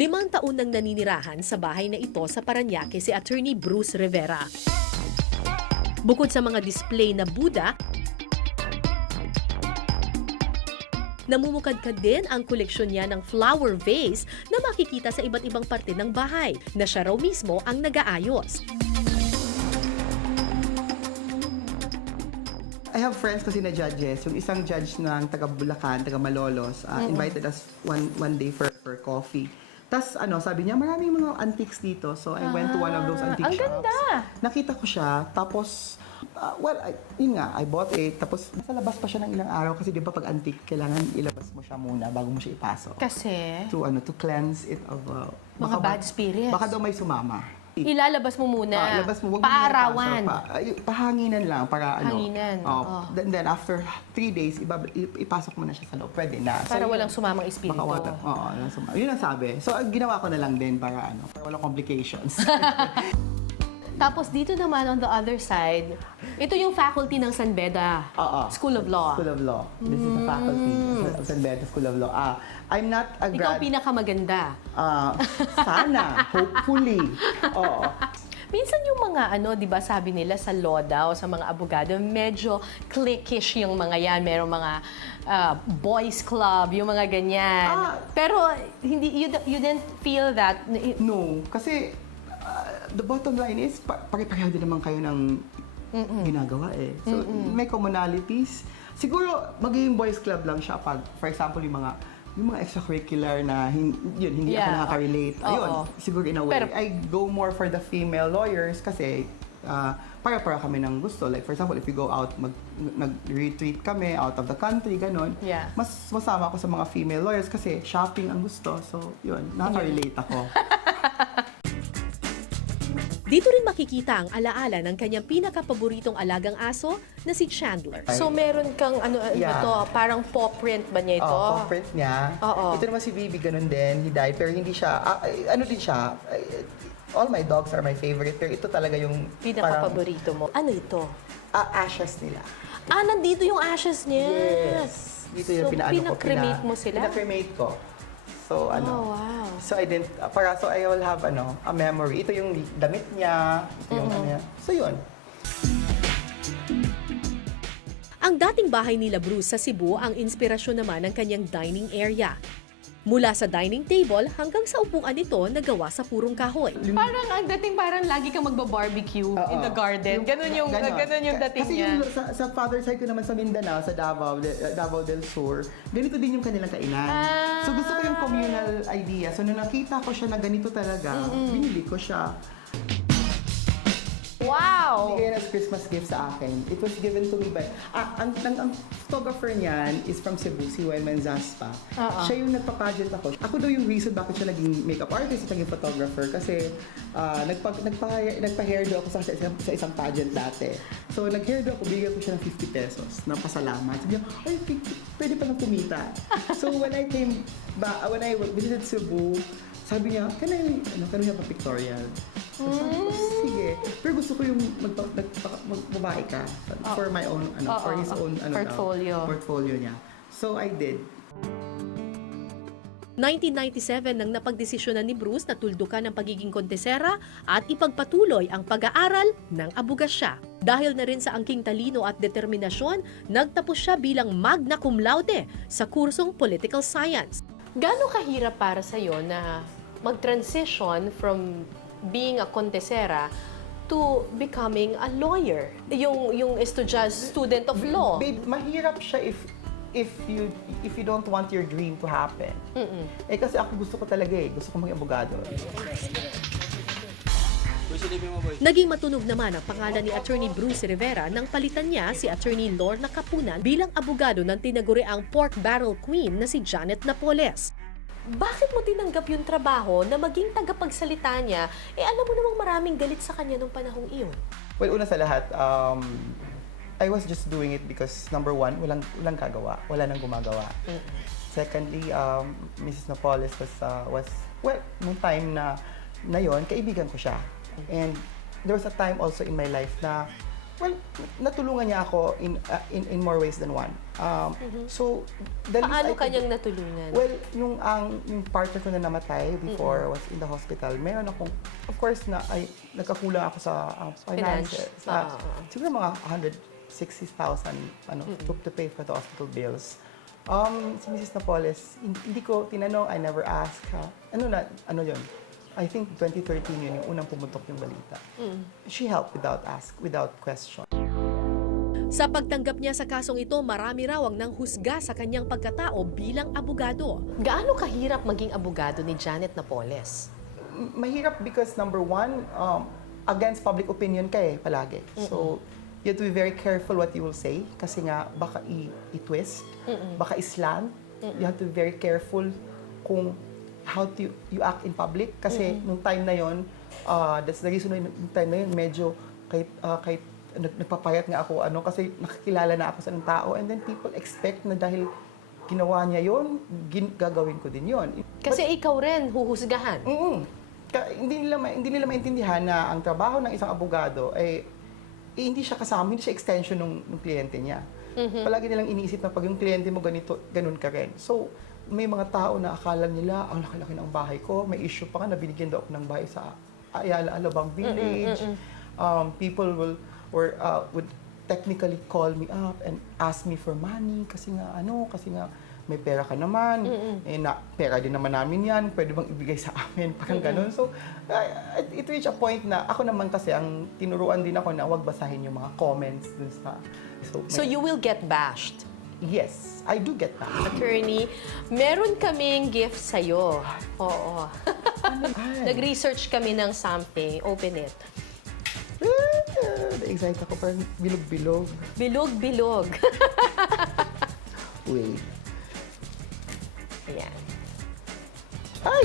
5 taon nang naninirahan sa bahay na ito sa Parañaque si Attorney Bruce Rivera. Bukod sa mga display na Buddha, namumukadkad din ang koleksyon niya ng flower vase na makikita sa iba't ibang parte ng bahay na siya raw mismo ang nag-aayos. I have friends kasi na judges. Yung isang judge ng taga Bulacan, taga Malolos, invited us one day for coffee. Tapos sabi niya, maraming mga antiques dito. So I went to one of those antique ang shops. ganda! Nakita ko siya, tapos, yun nga, I bought it. Tapos nasa labas pa siya ng ilang araw kasi di ba pag antique, kailangan ilabas mo siya muna bago mo siya ipasok. Kasi, To cleanse it of... mga bad spirits. Baka daw may sumama. Ilalabas mo muna. Labas mo, wag mo Paarawan. pahanginan lang para Hanginan, oo. Then after 3 days, ipasok mo na siya sa loob. Pwede na. Para yun, walang sumamang espiritu. baka walang sumama. Yun ang sabi. So ginawa ko na lang din para walang complications. Tapos dito naman on the other side, ito yung faculty ng San Beda School of Law. School of Law. This is the faculty of San Beda School of Law. I'm not a Ikaw pinakamaganda. Sana. Hopefully. Oo. Minsan yung mga di ba sabi nila sa law daw, sa mga abogado, medyo cliquish yung mga yan. Merong mga boys club, yung mga ganyan. Pero hindi you didn't feel that? No. Kasi the bottom line is, pare-pareho din naman kayo ng ginagawa eh. So, may commonalities. Siguro, magiging boys club lang siya pag, for example, yung mga extracurricular na hindi ako nakaka-relate. Ayun, siguro in a way. Pero, I go more for the female lawyers kasi para kami ng gusto. Like, for example, if we go out, nag-retreat kami out of the country, ganon. Yeah. Mas masama ako sa mga female lawyers kasi shopping ang gusto. So, yun, nakaka-relate ako. Dito rin makikita ang alaala ng kanyang pinakapaboritong alagang aso na si Chandler. So meron kang ito, parang paw print ba niya ito? Paw print niya. Oo. Ito naman si Bibi, ganun din. He died, pero hindi siya, din siya. All my dogs are my favorite, pero ito talaga yung Pinakapaborito mo. Ano ito? ashes nila. Nandito yung ashes niya. Yes. Dito yung So, pinakremate mo sila? Pinakremate ko. So, Oh, wow. So, so I will have, a memory. Ito yung damit niya, ito yung niya. So, yun. Ang dating bahay nila Bruce sa Cebu ang inspirasyon naman ng kanyang dining area. Mula sa dining table hanggang sa upuan nito na gawa sa purong kahoy. Parang ang dating parang lagi kang magba-barbecue in the garden. Ganun yung dating Kasi niya. yung sa father side ko naman sa Mindanao, sa Davao del Sur, ganito din yung kanilang kainan. So gusto ko yung communal idea. So nung nakita ko siya na ganito talaga, binili ko siya. Wow! Bigay as Christmas gift sa akin. It was given to me by... Ang photographer niyan is from Cebu, si Wyman Zaspa. Siya yung nagpa-pageant ako. Ako daw yung reason bakit siya naging makeup artist at naging photographer kasi nagpa-hairdo ako sa isang pageant dati. So nag-hairdo ako, bigyan ko siya ng 50 pesos na pasalamat. Sabi niya, ay, pwede pa nang kumita. So when I visited Cebu, sabi niya, can we have a pictorial? Sabi ko, sige. Pero gusto ko yung magbabae ka for my own, for his own portfolio niya. So I did. 1997 nang napagdesisyonan ni Bruce na tuldukan ang pagiging kontesera at ipagpatuloy ang pag-aaral ng abogasya. Dahil na rin sa angking talino at determinasyon, nagtapos siya bilang magna cum laude sa kursong Political Science. Gano'ng kahirap para sa'yo na mag-transition from being a contesera to becoming a lawyer? Yung student of law. Babe, mahirap siya if you don't want your dream to happen. Kasi ako gusto ko talaga gusto ko maging abogado. Naging matunog naman ang pangalan ni Attorney Bruce Rivera nang palitan niya si Attorney Lorna Capunan bilang abogado ng tinaguriang pork barrel queen na si Janet Napoles. Bakit mo tinanggap yung trabaho na maging tagapagsalita niya? Alam mo namang maraming galit sa kanya nung panahong iyon. Well, una sa lahat, I was just doing it because number one, walang kagawa, wala nang gumagawa. Secondly, Mrs. Napoles was nung time na yon, kaibigan ko siya. And there was a time also in my life na Well, natulungan niya ako in more ways than one. So, the least Paano I could- kanyang natulungan? Well, yung partner ko na namatay before was in the hospital, meron akong, of course, nagkakulang ako sa finances. Finance. Siguro mga 160,000 to pay for the hospital bills. Si Mrs. Napoles, hindi ko tinanong, I never asked. Ano yun? I think 2013 yun yung unang pumuntok yung balita. She helped without question. Sa pagtanggap niya sa kasong ito, marami raw ang nanghusga sa kanyang pagkatao bilang abogado. Gaano kahirap maging abogado ni Janet Napoles? Mahirap because number one, against public opinion ka palagi. So, you have to be very careful what you will say kasi nga baka i-twist, baka islant. You have to be very careful kung how you act in public kasi nung time na yon, that's the reason why nung time na yun medyo kahit nagpapayat nga ako kasi nakikilala na ako sa ng tao and then people expect na dahil ginawa niya yon, gagawin ko din yon. Kasi ikaw rin huhusgahan. Hindi nila maintindihan na ang trabaho ng isang abogado ay hindi siya kasama, hindi siya extension ng kliyente niya. Palagi nilang iniisip na pag yung kliyente mo ganito, ganun ka rin. So, may mga tao na akala nila, ang laki-laki ng bahay ko, may issue pa nga na binigyan daw ako ng bahay sa Ayala Alabang Village. People would technically call me up and ask me for money kasi nga may pera ka naman, pera din naman namin yan, pwede bang ibigay sa amin, parang ganun. So, it reached a point na ako naman kasi, ang tinuruan din ako na huwag basahin yung mga comments dun sa... So you will get bashed. Yes, I do get that. Attorney, meron kaming gift sa'yo. Oo. Nag-research kami ng something. Open it. Na-excite ako, parang bilog-bilog. Bilog-bilog. Wait. Ayan. Ay!